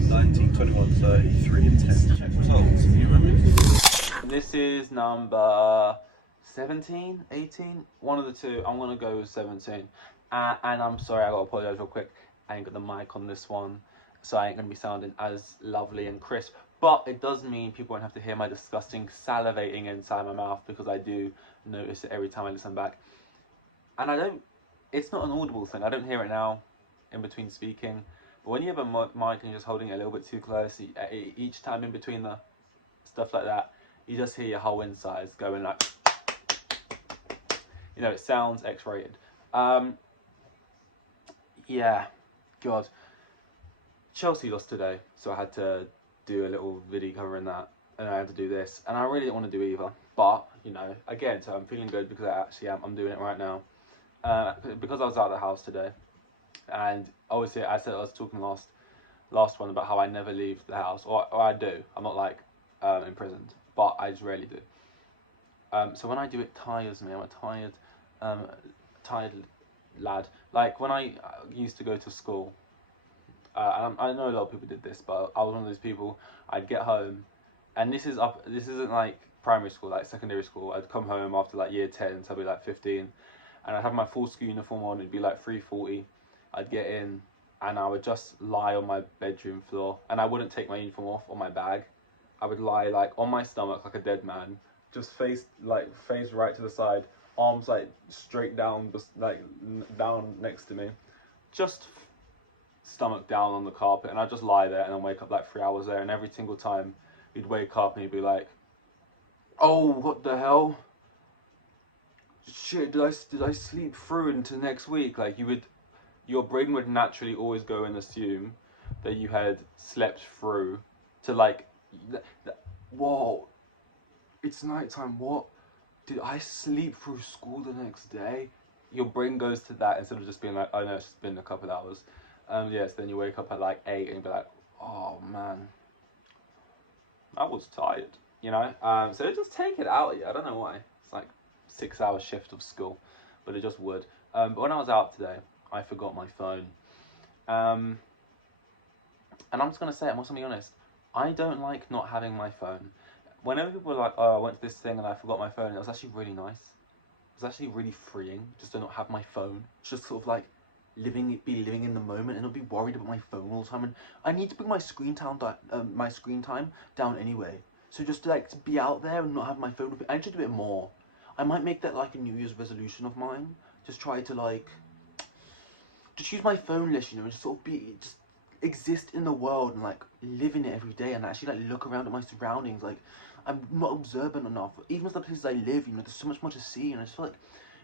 18, 19, 21, 33 and 10. Check results. You remember? This is number 17, 18, one of the two. I'm going to go with 17. And I'm sorry, I got to apologize real quick. I ain't got the mic on this one, so I ain't going to be sounding as lovely and crisp. But it does mean people won't have to hear my disgusting salivating inside my mouth, because I do notice it every time I listen back. And I don't, it's not an audible thing. I don't hear it now in between speaking. But when you have a mic and you're just holding it a little bit too close, each time in between the stuff like that, you just hear your whole insides going like, you know, it sounds X-rated. Yeah, God. Chelsea lost today, so I had to do a little video covering that, and I had to do this, and I really didn't want to do either. But, you know, again, so I'm feeling good because I actually am. I'm doing it right now. Because I was out of the house today, and obviously I said I was talking last one about how I never leave the house, or I do. I'm not like imprisoned, but I just rarely do. So when I do, it tires me. I'm a tired lad. Like when I used to go to school, and I know a lot of people did this, but I was one of those people. I'd get home, and this isn't like primary school, like secondary school. I'd come home after like year 10, so I'd be like 15, and I'd have my full school uniform on. It'd be like 3:40. I'd get in, and I would just lie on my bedroom floor, and I wouldn't take my uniform off or my bag. I would lie like on my stomach like a dead man, just face right to the side, arms like straight down, just like down next to me, just stomach down on the carpet, and I'd just lie there and then wake up like 3 hours there, and every single time you'd wake up and you'd be like, oh, what the hell? Shit, did I sleep through into next week? Like your brain would naturally always go and assume that you had slept through to like, whoa, it's nighttime, what? Did I sleep through school the next day? Your brain goes to that instead of just being like, oh no, it's just been a couple of hours. Yes, then you wake up at like 8 and you be like, oh man, I was tired, you know? So it just take it out of you. I don't know why. It's like 6 hour shift of school, but it just would. But when I was out today, I forgot my phone. And I'm just going to say, I'm also going to be honest, I don't like not having my phone. Whenever people are like, oh, I went to this thing and I forgot my phone, it was actually really nice. It was actually really freeing just to not have my phone. It's just sort of like be living in the moment and not be worried about my phone all the time. And I need to bring my screen time down anyway. So just to be out there and not have my phone with me, I need to do it more. I might make that like a New Year's resolution of mine. Just try to just use my phone less, you know, and just sort of just exist in the world and like live in it every day, and actually like look around at my surroundings. Like I'm not observant enough. Even at the places I live, you know, there's so much more to see, and I just feel like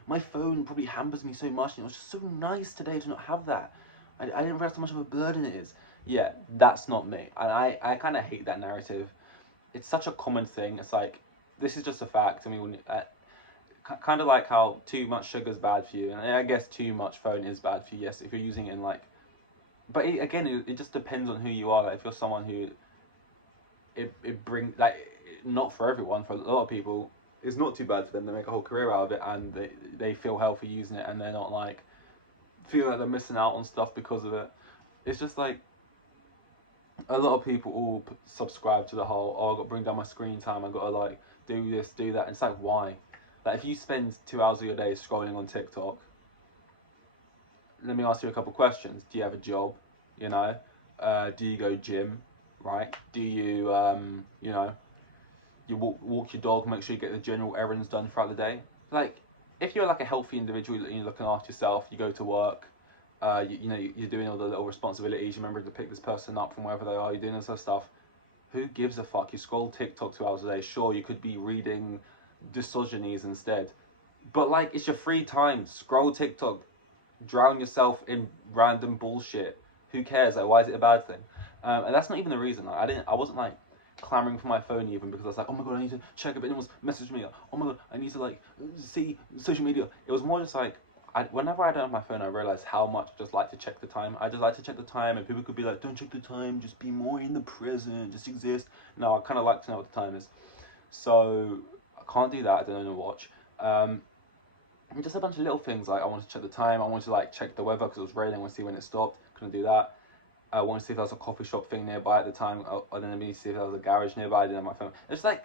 my phone probably hampers me so much. You know, it's just so nice today to not have that. I didn't realize how much of a burden it is. Yeah, that's not me. And I kind of hate that narrative. It's such a common thing. It's like, this is just a fact. I mean, kind of like how too much sugar is bad for you. And I guess too much phone is bad for you, yes, if you're using it in like... But it just depends on who you are. Like, if you're someone who... It brings... Like, not for everyone. For a lot of people, it's not too bad for them. They make a whole career out of it, and they feel healthy using it, and they're not like feeling like they're missing out on stuff because of it. It's just like a lot of people all subscribe to the whole, oh, I've got to bring down my screen time, I've got to like do this, do that. And it's like, why? Like, if you spend 2 hours of your day scrolling on TikTok, let me ask you a couple questions. Do you have a job? You know, do you go gym? Right? Do you you know, you walk your dog, make sure you get the general errands done throughout the day? Like, if you're like a healthy individual and you're looking after yourself, you go to work, you know, you're doing all the little responsibilities, you remember to pick this person up from wherever they are, you're doing this other stuff, who gives a fuck? You scroll TikTok 2 hours a day. Sure, you could be reading Dysogenies instead, but like, it's your free time. Scroll TikTok, drown yourself in random bullshit. Who cares? Like, why is it a bad thing? And that's not even the reason. Like, I wasn't like clamoring for my phone even, because I was like, oh my god, I need to check if anyone's messaged me. Oh my god, I need to like see social media. It was more just like, whenever I don't have my phone, I realize how much I just like to check the time. I just like to check the time, and people could be like, don't check the time, just be more in the present, just exist. No, I kind of like to know what the time is. So I can't do that. I don't know to watch. And just a bunch of little things, like I want to check the time, I want to like check the weather because it was raining, I want to see when it stopped. Couldn't do that. I wanted to see if there was a coffee shop thing nearby at the time. I didn't need to see if there was a garage nearby. I didn't have my phone. It's like,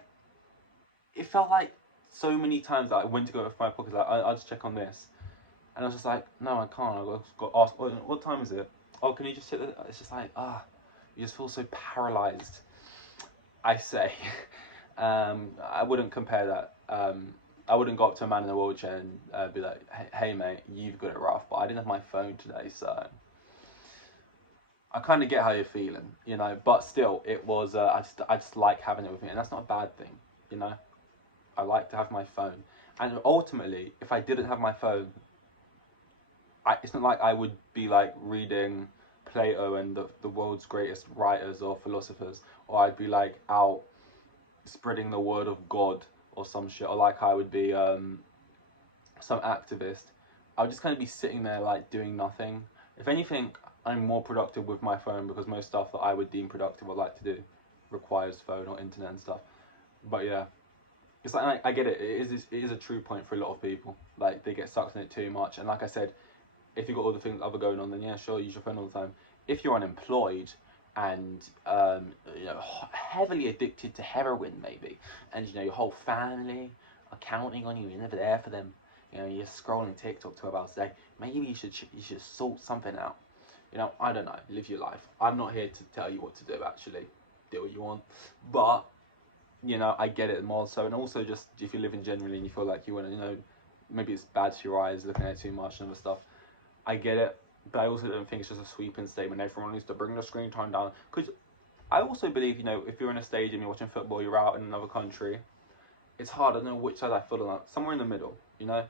it felt like so many times that I went to go with my pocket, like, I'll just check on this. And I was just like, no, I can't. I got to ask, what time is it? Oh, can you just hit the... It's just like, you just feel so paralyzed, I say. I wouldn't compare that. I wouldn't go up to a man in a wheelchair and be like, hey mate, you've got it rough. But I didn't have my phone today, so... I kind of get how you're feeling, you know, but still, it was, I just like having it with me, and that's not a bad thing, you know. I like to have my phone, and ultimately, if I didn't have my phone, it's not like I would be like reading Plato and the world's greatest writers or philosophers, or I'd be like out spreading the word of God or some shit, or like I would be some activist. I would just kind of be sitting there like doing nothing. If anything, I'm more productive with my phone, because most stuff that I would deem productive or like to do requires phone or internet and stuff. But yeah, it's like, I get it. It is a true point for a lot of people. Like, they get sucked in it too much. And like I said, if you've got all the things other going on, then yeah, sure, use your phone all the time. If you're unemployed and you know, heavily addicted to heroin maybe, and you know your whole family are counting on you, you're never there for them. You know, you're scrolling TikTok 12 hours a day. Maybe you should sort something out. You know, I don't know. Live your life. I'm not here to tell you what to do. Actually, do what you want. But you know, I get it more so, and also just if you're living generally and you feel like you want to, you know, maybe it's bad for your eyes looking at it too much and other stuff. I get it, but I also don't think it's just a sweeping statement. Everyone needs to bring the screen time down, because I also believe, you know, if you're in a stadium, you're watching football, you're out in another country, it's hard. I don't know which side I feel on. Somewhere in the middle, you know.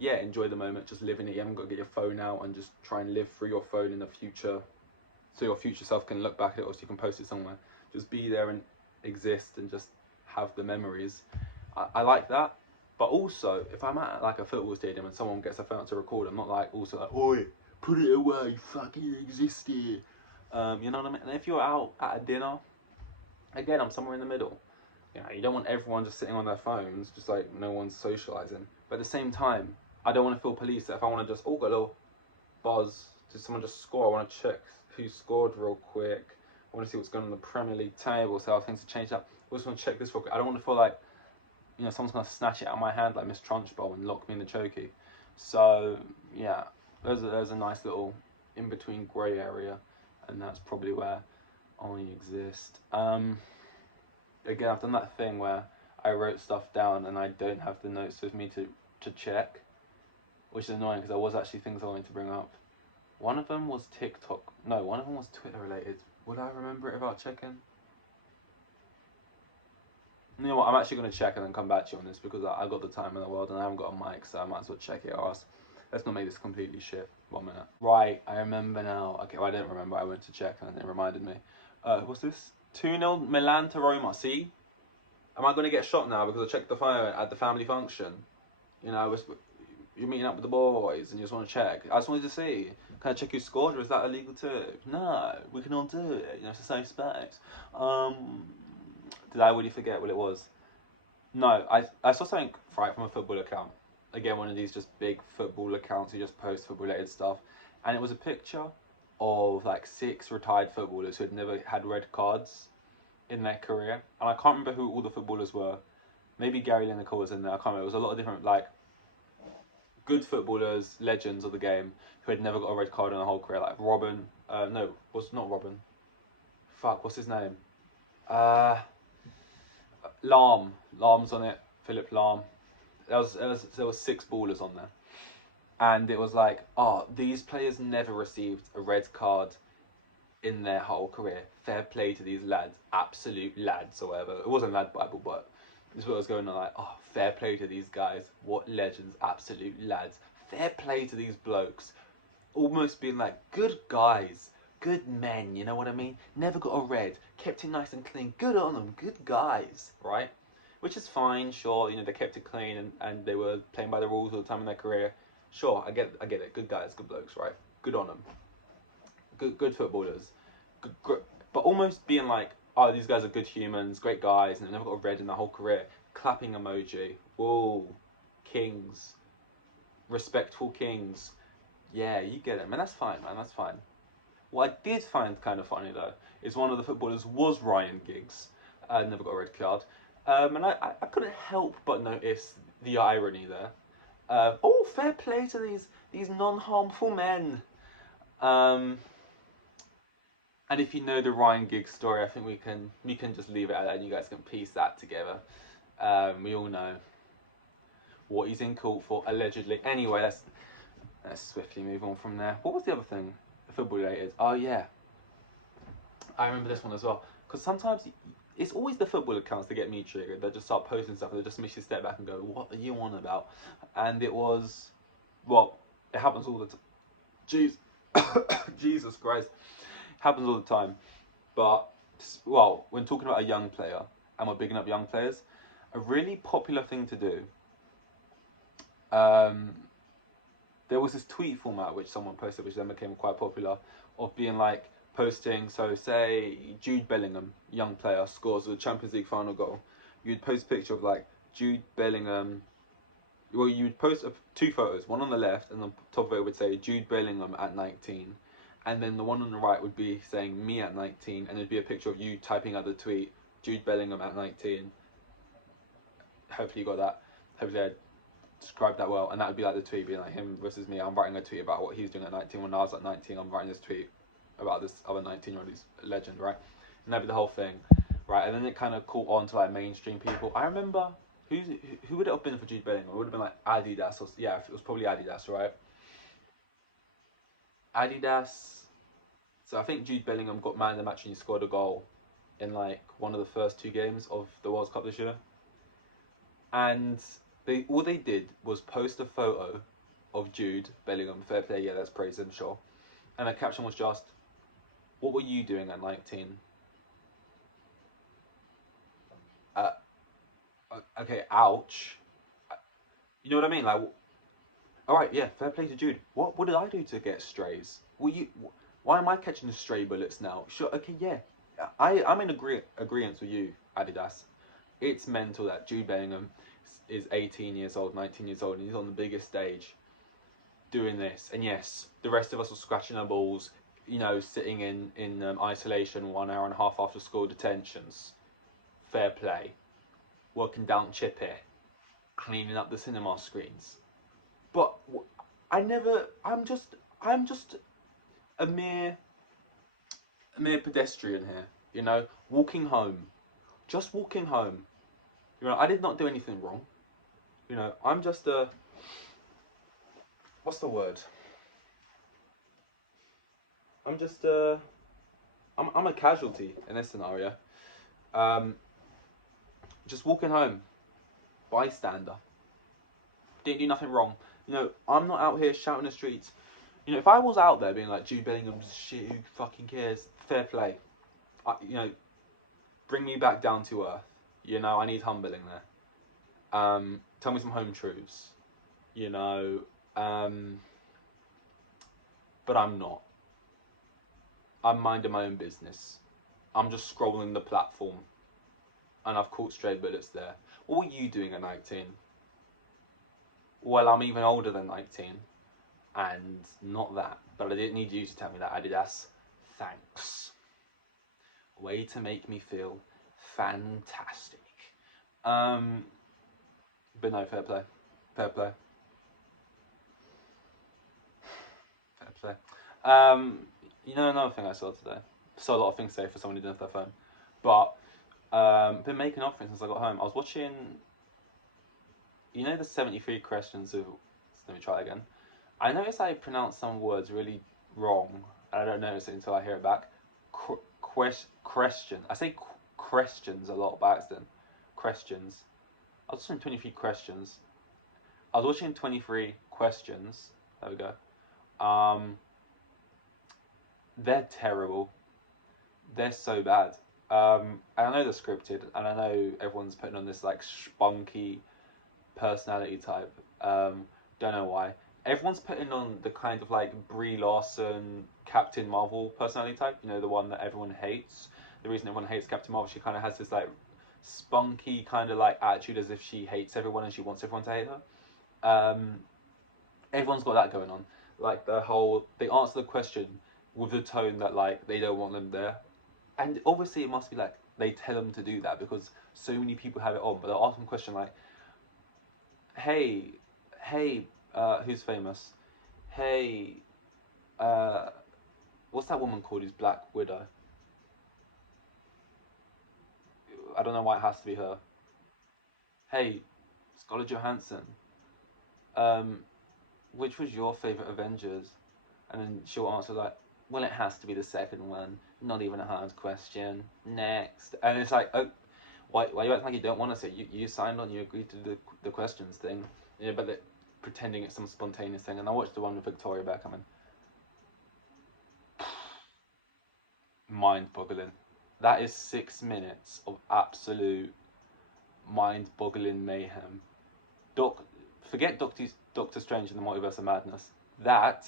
Yeah, enjoy the moment, just live in it. You haven't got to get your phone out and just try and live through your phone in the future, so your future self can look back at it, or so you can post it somewhere. Just be there and exist and just have the memories. I like that. But also, if I'm at like a football stadium and someone gets a phone out to record, I'm not like also like, oi, put it away, fucking exist here. You know what I mean? And if you're out at a dinner, again, I'm somewhere in the middle. You know, you don't want everyone just sitting on their phones, just like no one's socialising. But at the same time, I don't want to feel policed. If I want to just, got a little buzz, did someone just score? I want to check who scored real quick. I want to see what's going on in the Premier League table, so how things have changed up. I just want to check this real quick. I don't want to feel like, you know, someone's going to snatch it out of my hand like Miss Trunchbull and lock me in the chokey. So, yeah, there's a nice little in-between grey area, and that's probably where I exist. Again, I've done that thing where I wrote stuff down and I don't have the notes with me to check, which is annoying because there was actually things I wanted to bring up. One of them was TikTok. No, one of them was Twitter related. Would I remember it without checking? You know what, I'm actually going to check and then come back to you on this, because I got the time in the world and I haven't got a mic, so I might as well check it, or else let's not make this completely shit. 1 minute. Right, I remember now. Okay, well, I didn't remember. I went to check and it reminded me. What's this? 2-0 Milan to Roma. See? Am I going to get shot now because I checked the phone at the family function? You know, you're meeting up with the boys and you just want to check. I just wanted to see. Can I check who scored, or is that illegal too? No, we can all do it. You know, it's a safe space. Did I really forget what it was? No, I saw something right from a football account. Again, one of these just big football accounts who just post football related stuff. And it was a picture of like 6 retired footballers who had never had red cards in their career. And I can't remember who all the footballers were. Maybe Gary Lineker was in there. I can't remember. It was a lot of different, like, good footballers, legends of the game, who had never got a red card in their whole career. Like Robin. No, was not Robin. Fuck, what's his name? Lahm. Lahm's on it. Philip Lahm. There was 6 ballers on there. And it was like, these players never received a red card in their whole career. Fair play to these lads. Absolute lads, or whatever. It wasn't Lad Bible, but this is what was going on. Like, fair play to these guys. What legends. Absolute lads. Fair play to these blokes. Almost being like, good guys. Good men, you know what I mean? Never got a red. Kept it nice and clean. Good on them. Good guys, right? Which is fine, sure. You know, they kept it clean and they were playing by the rules all the time in their career. Sure, I get it. Good guys, good blokes, right? Good on them. Good footballers. Good, but almost being like, these guys are good humans, great guys, and they've never got a red in their whole career. Clapping emoji. Whoa. Kings. Respectful kings. Yeah, you get it, man. That's fine, man. That's fine. What I did find kind of funny though is one of the footballers was Ryan Giggs. Never got a red card. And I couldn't help but notice the irony there. Oh, fair play to these non-harmful men. Um, and if you know the Ryan Giggs story, I think we can just leave it at that, and you guys can piece that together. We all know what he's in court for, allegedly. Anyway, let's swiftly move on from there. What was the other thing? Football related. Oh yeah, I remember this one as well. Because sometimes it's always the football accounts that get me triggered. They just start posting stuff and they just makes you step back and go, "What are you on about?" And it was, well, it happens all the time. Jeez, Jesus Christ, it happens all the time. But well, when talking about a young player and we're bigging up young players, a really popular thing to do. Um, there was this tweet format which someone posted, which then became quite popular, of being like posting. So say Jude Bellingham, young player, scores the Champions League final goal. You'd post a picture of like Jude Bellingham. Well, you'd post two photos, one on the left, and the top of it would say Jude Bellingham at 19, and then the one on the right would be saying me at 19, and there'd be a picture of you typing out the tweet, Jude Bellingham at 19. Hopefully you got that. Hopefully I described that well, and that would be like the tweet being like him versus me. I'm writing a tweet about what he's doing at 19. When I was at 19, I'm writing this tweet about this other 19-year-old who's a legend, right? And that'd be the whole thing, right? And then it kind of caught on to like mainstream people. I remember who would it have been for Jude Bellingham? It would have been like Adidas, or yeah, it was probably Adidas, right? Adidas. So I think Jude Bellingham got man of the match and he scored a goal in like one of the first two games of the World Cup this year. And they all they did was post a photo of Jude Bellingham. Fair play, yeah, that's praise him, sure. And the caption was just, "What were you doing at 19?" Uh, okay, ouch. You know what I mean? Like, all right, yeah, fair play to Jude. What did I do to get strays? Were you? Why am I catching the stray bullets now? Sure, okay, yeah. I'm in agreement with you, Adidas. It's mental that Jude Bellingham is 18 years old, 19 years old, and he's on the biggest stage doing this. And yes, the rest of us were scratching our balls, sitting in isolation 1 hour and a half after school detentions. Fair play. Working down Chippy, cleaning up the cinema screens. But I never. I'm just a mere pedestrian here. Walking home, just walking home. I did not do anything wrong. I'm just a. What's the word? I'm just a. I'm a casualty in this scenario. Um, just walking home, bystander. Didn't do nothing wrong. I'm not out here shouting the streets. If I was out there being like Jude Bellingham's shit, who fucking cares? Fair play. Bring me back down to earth. I need humbling there. Tell me some home truths. You know, but I'm not. I'm minding my own business. I'm just scrolling the platform, and I've caught stray bullets there. What were you doing at 19? Well, I'm even older than 19, and not that. But I didn't need you to tell me that, Adidas. Thanks. Way to make me feel fantastic. But no, fair play. Fair play. Fair play. Another thing I saw today. Saw a lot of things today for someone who didn't have their phone. But been making up for it since I got home. I was watching, the 73 questions of. Let me try again. I noticed I pronounced some words really wrong. I don't notice it until I hear it back. Question. I say questions a lot by accident. Questions. I was watching 23 questions. I was watching 23 questions. There we go. They're terrible. They're so bad. And I know they're scripted, and I know everyone's putting on this like spunky personality type. Don't know why. Everyone's putting on the kind of like Brie Larson, Captain Marvel personality type. The one that everyone hates. The reason everyone hates Captain Marvel, she kind of has this like spunky kind of like attitude as if she hates everyone and she wants everyone to hate her. Everyone's got that going on. Like they answer the question, with the tone that like they don't want them there. And obviously it must be like they tell them to do that because so many people have it on, but they'll ask them a question like, hey, hey, who's famous? Hey, uh, what's that woman called who's Black Widow? I don't know why it has to be her. Hey, Scarlett Johansson, um, which was your favorite Avengers? And then she'll answer like, well, it has to be the second one. Not even a hard question. Next. And it's like, oh, why you acting like you don't want to say? You signed on, you agreed to the questions thing. Yeah, but they're pretending it's some spontaneous thing. And I watched the one with Victoria Beckham and mind-boggling. That is 6 minutes of absolute mind-boggling mayhem. Doc, forget Doctor Strange and the Multiverse of Madness. That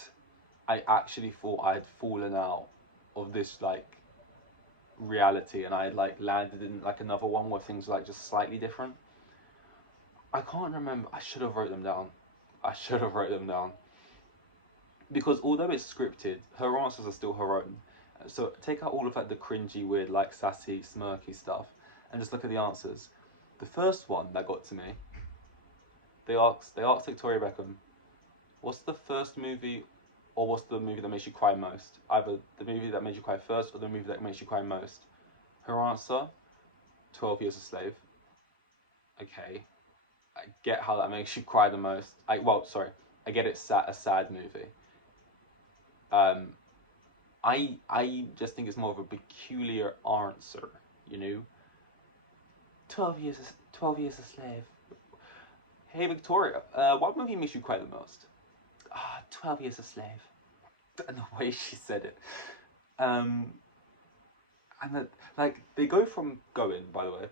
I actually thought I had fallen out of this like reality, and I had like landed in like another one where things were like just slightly different. I can't remember. I should have wrote them down. I should have wrote them down because although it's scripted, her answers are still her own. So take out all of like the cringy, weird, like sassy, smirky stuff, and just look at the answers. The first one that got to me, they asked Victoria Beckham, what's the first movie or what's the movie that makes you cry most? Either the movie that made you cry first or the movie that makes you cry most. Her answer, 12 Years a Slave. Okay, I get how that makes you cry the most. I get it's a sad movie. Um, I just think it's more of a peculiar answer, you know. 12 Years a Slave. Hey Victoria, what movie makes you cry the most? 12 Years a Slave. And the way she said it. Um, and that, like, they go from going, by the way,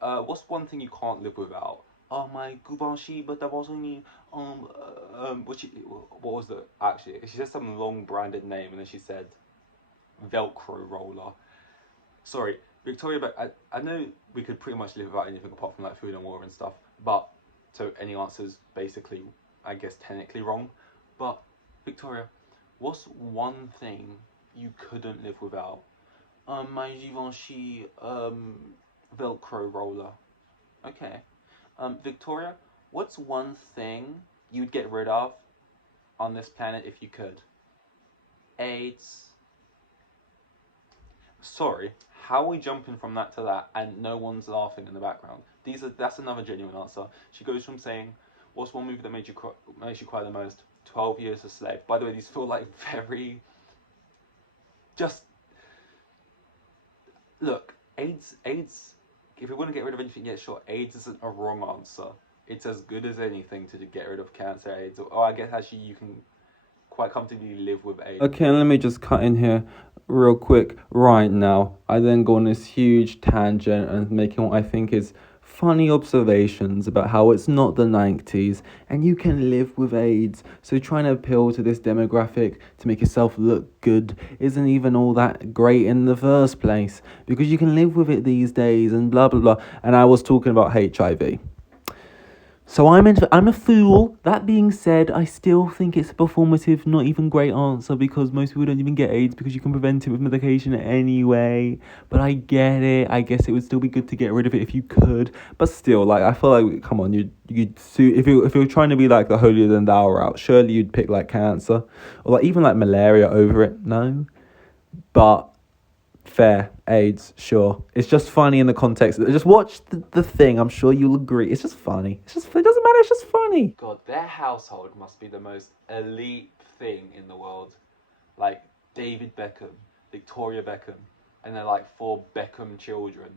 what's one thing you can't live without? Oh my Gubanshi, but that wasn't me. What was the actually? She said some long branded name, and then she said Velcro roller. Sorry, Victoria. But I know we could pretty much live without anything apart from like food and water and stuff. But so any answers basically, I guess technically wrong. But Victoria, what's one thing you couldn't live without? My Givenchy Velcro roller. Okay. Victoria, what's one thing you'd get rid of on this planet if you could? AIDS. Sorry, how are we jumping from that to that and no one's laughing in the background? That's another genuine answer. She goes from saying, "What's one movie that makes you cry the most?" 12 Years a Slave. By the way, these feel like very just look. AIDS. If we want to get rid of anything, yeah, sure. AIDS isn't a wrong answer. It's as good as anything to get rid of cancer, AIDS. Or I guess actually you can quite comfortably live with AIDS. Okay, let me just cut in here real quick right now. I then go on this huge tangent and making what I think is funny observations about how it's not the 90s and you can live with AIDS. So trying to appeal to this demographic to make yourself look good isn't even all that great in the first place because you can live with it these days and blah blah blah. And I was talking about HIV. So I'm a fool. That being said, I still think it's a performative, not even great answer because most people don't even get AIDS because you can prevent it with medication anyway. But I get it. I guess it would still be good to get rid of it if you could. But still, like I feel like come on, you'd if you're trying to be like the holier than thou route, surely you'd pick like cancer or like even like malaria over it. No, but fair, AIDS, sure. It's just funny in the context. Just watch the thing. I'm sure you'll agree. It's just funny. It doesn't matter. It's just funny. God, their household must be the most elite thing in the world. Like David Beckham, Victoria Beckham, and they're like 4 Beckham children.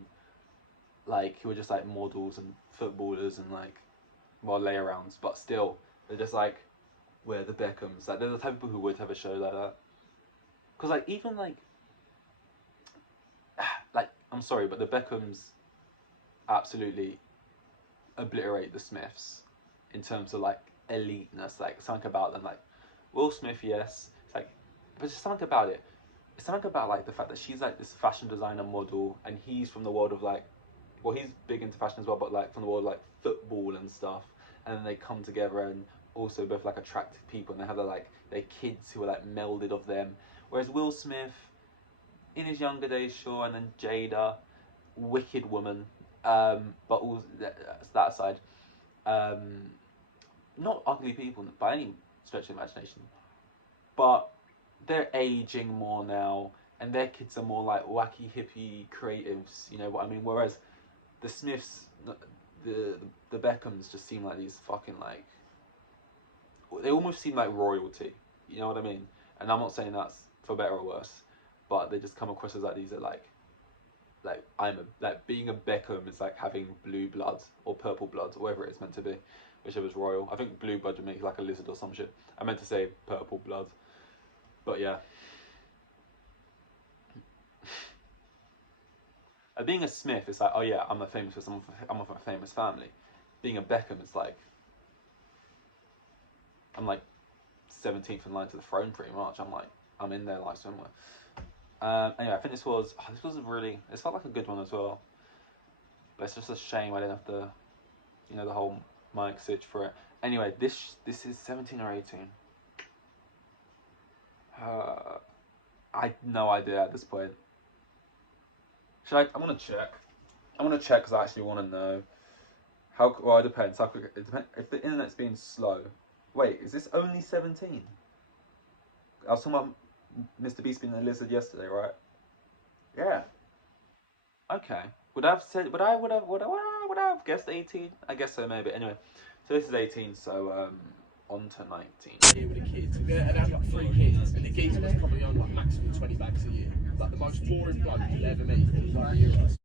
Like who are just like models and footballers and like layarounds, but still they're just like we're the Beckhams. Like they're the type of people who would have a show like that. Cause like even like I'm sorry, but the Beckhams absolutely obliterate the Smiths in terms of like eliteness. Like something about them, like Will Smith, yes. It's like, but just something about it. It's something about like the fact that she's like this fashion designer model, and he's from the world of like, well, he's big into fashion as well, but like from the world of like football and stuff. And then they come together and also both like attractive people, and they have their kids who are like melded of them. Whereas Will Smith, in his younger days, sure, and then Jada, wicked woman, but all that aside, not ugly people by any stretch of the imagination, but they're aging more now, and their kids are more like wacky hippie creatives. You know what I mean? Whereas the Smiths, the Beckhams just seem like these fucking like, they almost seem like royalty. You know what I mean? And I'm not saying that's for better or worse, but they just come across as like these are like being a Beckham is like having blue blood or purple blood or whatever it's meant to be, whichever's royal. I think blue blood would make like a lizard or some shit. I meant to say purple blood, but yeah. Being a Smith, it's like, oh yeah, I'm a famous I'm of a famous family. Being a Beckham, it's like I'm like 17th in line to the throne, pretty much. I'm in there like somewhere. Anyway, I think this was it felt like a good one as well. But it's just a shame I didn't have the, the whole mic switch for it. Anyway, this is 17 or 18. I have no idea at this point. I want to check. I want to check because I actually want to know. Well, it depends. How quick, it depends. If the internet's being slow. Wait, is this only 17? I was talking about Mr. Beast being a lizard yesterday, right? Yeah. Okay. Would I have said? Would I have guessed 18? I guess so, maybe. Anyway, so this is 18. So on to 19. Here with the kids, and they had like 3 kids, and the geezer was probably on like maximum 20 bags a year. Like the most boring bloke you'll ever meet. He was like,